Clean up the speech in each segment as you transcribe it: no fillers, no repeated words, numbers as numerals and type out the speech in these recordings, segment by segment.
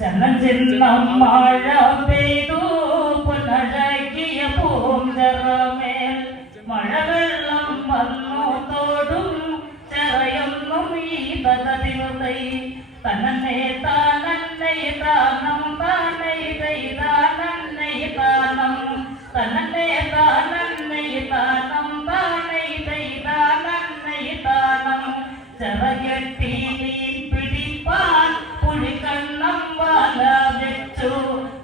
ചന്നം മഴ പെയ്തു പുനഴകിയ പൂഞ്ചറമേൽ മഴവെള്ളം വന്നു തോടും ചെറയൊന്നും ഈ തകതിരുതൈ തന്നെ താനന്നെ താനം താനൈ താനന്നെ താനം തന്നെ താനന്നെ താനം താനൈ താനന്നെ താനം ചെറകെട്ടി മീൻ പിടിപ്പാൻ പുളിക്കണ്ണം വല വെച്ചു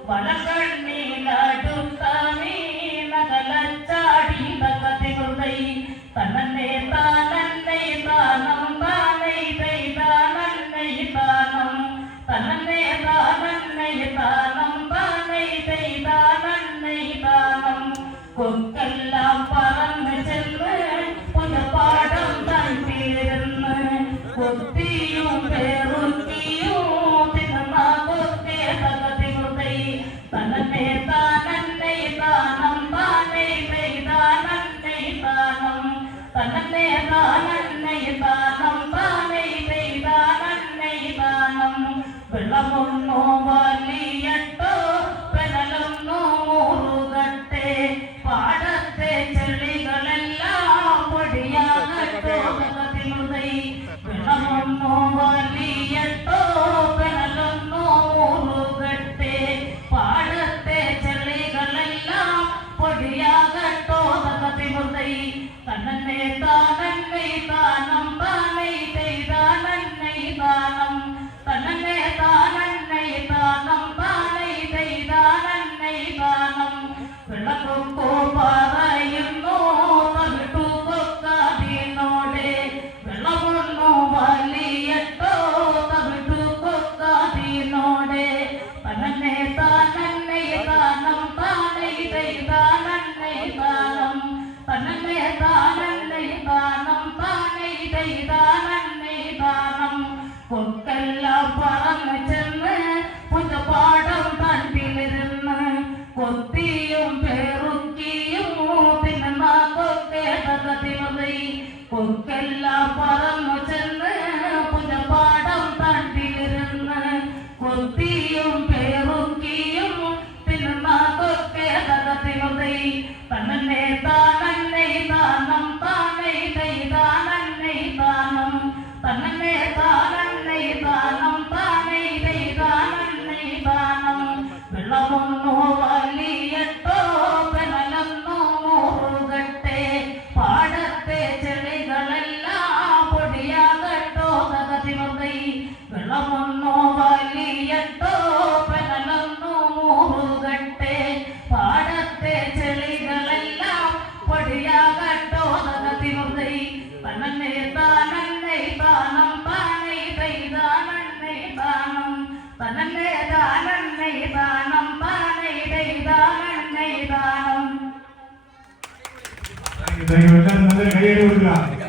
വലക്കണ്ണീലടുത്ത മീനകലച്ചാടി തകതിരുതൈ തന്നെ താനന്നെ താനം താനൈ താനന്നെ താനം തന്നെ താനന്നെ താനം താനൈ താനന്നെ താനം കൊക്കെല്ലാം പറന്ന് ചെന്ന് പുനപാടം തന്നിരുന്ന് കൊത്തിയും പേറുത്തിയും തിന്ന കൊക്കെ തകതിരുതൈ തന്നെ താനന്നെ താനം താനൈ താനന്നെ താനം തന്നെ താനന്നെ താനം താനൈ താനന്നെ താനം വെള്ളമൊന്നോ വലിയട്ടോ പെനലൊന്നോ മുറുകട്ടെ പാടത്തെ ചെളികളെല്ലാം പൊടിയാകട്ടോ തകതിരുതൈ വെള്ളമൊന്നോ വലിയട്ടോ പെനലൊന്നോ മുറുകട്ടെ പാടത്തെ ചെളികളെല്ലാം പൊടിയാകട്ടോ തകതിരുതൈ തന്നെ താനന്നെ താനം താനൈ താനന്നെ താനം തന്നെ താനന്നെ താനം താനൈ താനന്നെ താനം വെള്ളക്കൊക്കോ പറയുന്നു തവിട്ടു കൊക്കാതിനോടെ വെള്ളമൊന്നു വലിയട്ടോ തവിട്ടു കൊക്കാതിനോടെ തന്നെ താനന്നെ താനം താനൈ താനന്നെ താനം തന്നെ താനന്നെ താനം താനൈ താനന്നെ താനം കൊക്കെല്ലാം പറന്ന് ചെന്ന് പുതുപാടം തന്നിലിരുന്ന് കൊത്തിയും പേറുക്കിയും തിന്ന കൊക്കെ തകതിരുതൈ കൊക്കെല്ലാം പറന്നു ചെന്ന് പുതുപാടം തന്നിലിരുന്ന് കൊത്തിയും പേറുക്കിയും തിന്ന കൊക്കെ തകതിരുതൈ തന്നെ താനന്നെ താനം താനൈ താനന്നെ താനം തന്നെ താനന്നെ താനം താനൈ താനന്നെ താനം വെള്ളമൊന്നോ വലിയട്ടോ പെനലൊന്നോ മുറുകട്ടെ പാടത്തെ ചെളികളെല്ലാം പൊടിയാകട്ടോ തകതിരുതൈ വെള്ളമൊന്നോ വലിയട്ടോ പെനലൊന്നോ മുറുകട്ടെ പാടത്തെ ചെളികളെല്ലാം പൊടിയാകട്ടോ തകതിരുതൈ തന്നെ താനന്നെ താനം താനൈ താനന്നെ താനം തന്നെ താനന്നെ താനം താനൈ താനന്നെ താനം. എല്ലാവരും നല്ലൊരു കൈയ്യടി കൊടുക്കുക.